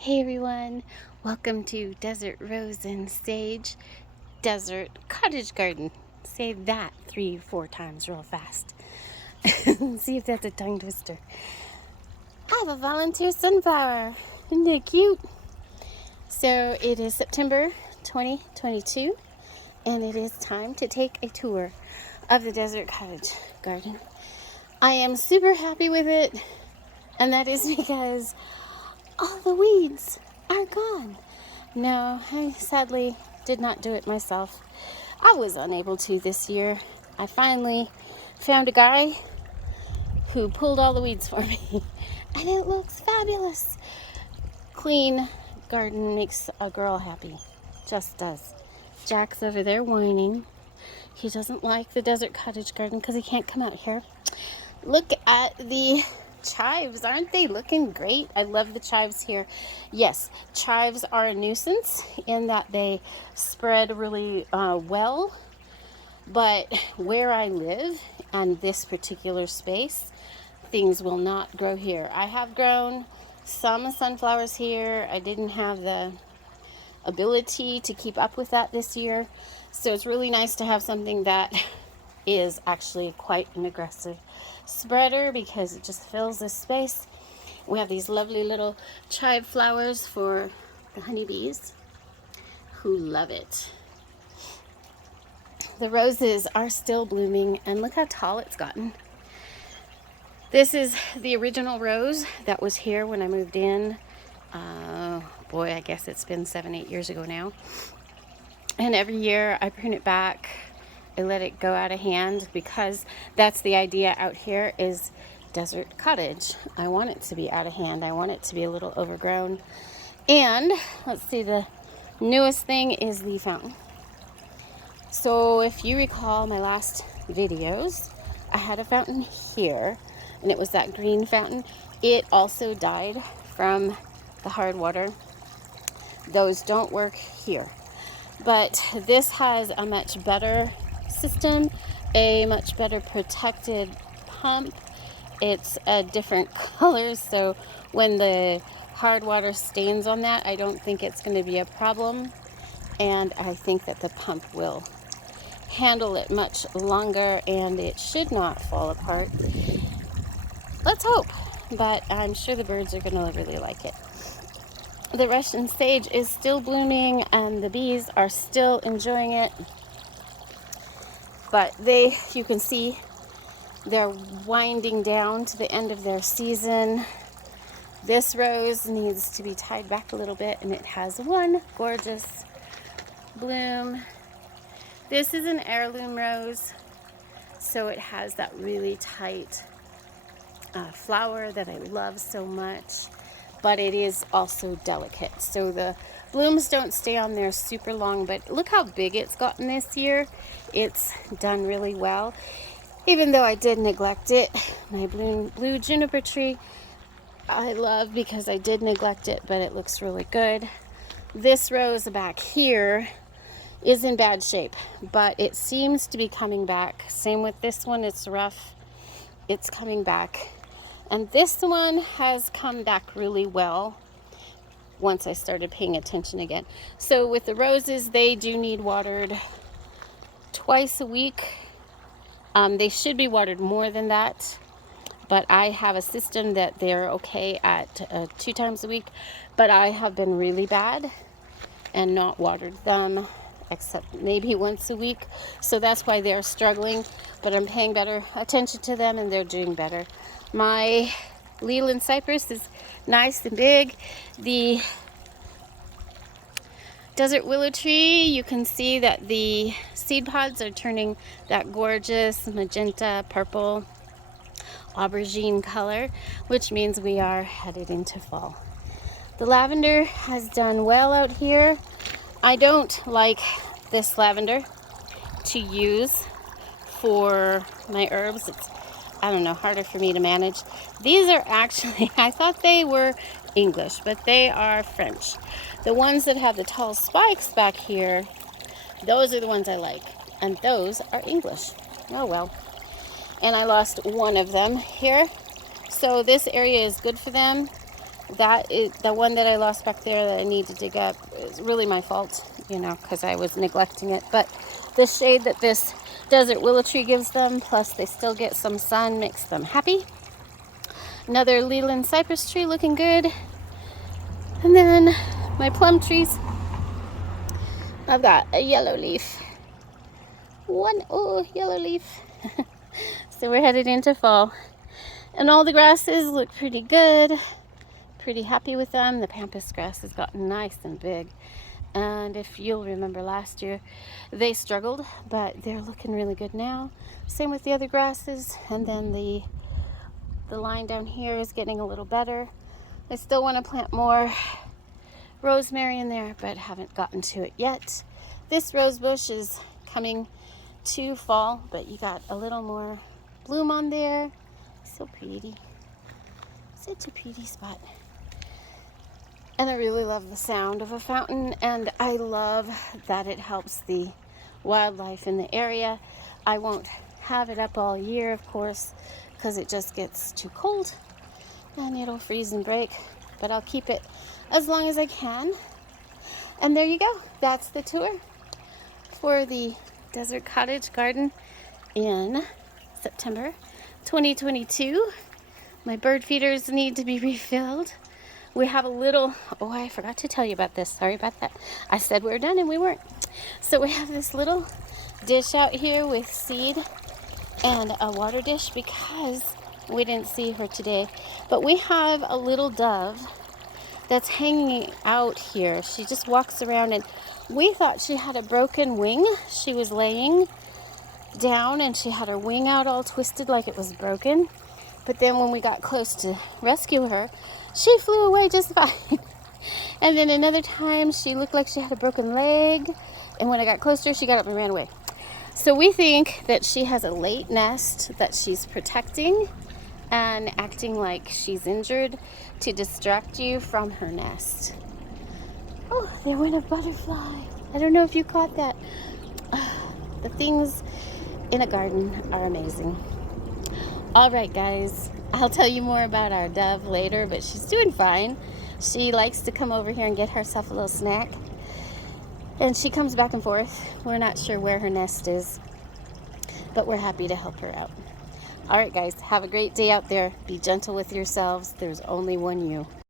Hey everyone, welcome to Desert Rose and Sage Desert Cottage Garden. Say that 3-4 times real fast. See if that's a tongue twister. I have a volunteer sunflower. Isn't it cute? So it is September 2022 and it is time to take a tour of the Desert Cottage Garden. I am super happy with it, and that is because all the weeds are gone. No, I sadly did not do it myself. I was unable to this year. I finally found a guy who pulled all the weeds for me, and it looks fabulous. Clean garden makes a girl happy. Just does. Jack's over there whining. He doesn't like the Desert Cottage Garden because he can't come out here. Look at the chives. Aren't they looking great? I love the chives here. Yes, chives are a nuisance in that they spread really well, but where I live and this particular space, things will not grow here. I have grown some sunflowers here. I didn't have the ability to keep up with that this year, so it's really nice to have something that is actually quite an aggressive spreader because it just fills this space. We have these lovely little chive flowers for the honeybees who love it. The roses are still blooming, and look how tall it's gotten. This is the original rose that was here when I moved in. Boy, I guess it's been 7-8 years ago now. And every year I prune it back. I let it go out of hand because that's the idea out here is Desert Cottage. I want it to be out of hand. I want it to be a little overgrown. And let's see, the newest thing is the fountain. So if you recall my last videos, I had a fountain here, and it was that green fountain. It also died from the hard water. Those don't work here. But this has a much better system, a much better protected pump. It's a different color, so when the hard water stains on that, I don't think it's going to be a problem, and I think that the pump will handle it much longer and it should not fall apart. Let's hope, but I'm sure the birds are going to really like it. The Russian sage is still blooming and the bees are still enjoying it. But you can see they're winding down to the end of their season. This rose needs to be tied back a little bit, and it has one gorgeous bloom. This is an heirloom rose, so it has that really tight flower that I love so much. But it is also delicate, so the blooms don't stay on there super long, but look how big it's gotten this year. It's done really well, even though I did neglect it. My blue juniper tree I love because I did neglect it, but it looks really good. This rose back here is in bad shape, but it seems to be coming back. Same with this one, it's rough. It's coming back. And this one has come back really well once I started paying attention again. So with the roses, they do need watered twice a week. They should be watered more than that, but I have a system that they're okay at 2 times a week. But I have been really bad and not watered them except maybe once a week. So that's why they're struggling, but I'm paying better attention to them and they're doing better. My Leland Cypress is nice and big. The desert willow tree, you can see that the seed pods are turning that gorgeous magenta, purple, aubergine color, which means we are headed into fall. The lavender has done well out here. I don't like this lavender to use for my herbs. It's, I don't know, harder for me to manage. These are actually, I thought they were English, but they are French. The ones that have the tall spikes back here, those are the ones I like. And those are English. Oh well. And I lost one of them here. So this area is good for them. that is the one that I lost back there that I need to dig up. Is really my fault, you know, because I was neglecting it. But the shade that this desert willow tree gives them, plus they still get some sun, makes them happy. Another Leland Cypress tree looking good. And then my plum trees. I've got a yellow leaf. Yellow leaf. So we're headed into fall. And all the grasses look pretty good. Pretty happy with them. The pampas grass has gotten nice and big. And if you'll remember last year, they struggled, but they're looking really good now. Same with the other grasses. And then the line down here is getting a little better. I still want to plant more rosemary in there, but haven't gotten to it yet. This rose bush is coming to fall, but you got a little more bloom on there. So pretty. Such a pretty spot. And I really love the sound of a fountain, and I love that it helps the wildlife in the area. I won't have it up all year, of course, because it just gets too cold and it'll freeze and break, but I'll keep it as long as I can. And there you go. That's the tour for the Desert Cottage Garden in September 2022. My bird feeders need to be refilled. We have a little, oh, I forgot to tell you about this. Sorry about that. I said we were done and we weren't. So we have this little dish out here with seed and a water dish because we didn't see her today. But we have a little dove that's hanging out here. She just walks around, and we thought she had a broken wing. She was laying down and she had her wing out all twisted like it was broken. But then when we got close to rescue her, she flew away just fine. And then another time she looked like she had a broken leg, and when I got closer she got up and ran away. So we think that she has a late nest that she's protecting and acting like she's injured to distract you from her nest. Oh, there went a butterfly. I don't know if you caught that. The things in a garden are amazing. All right, guys, I'll tell you more about our dove later, but she's doing fine. She likes to come over here and get herself a little snack, and she comes back and forth. We're not sure where her nest is, but we're happy to help her out. All right, guys, have a great day out there. Be gentle with yourselves. There's only one you.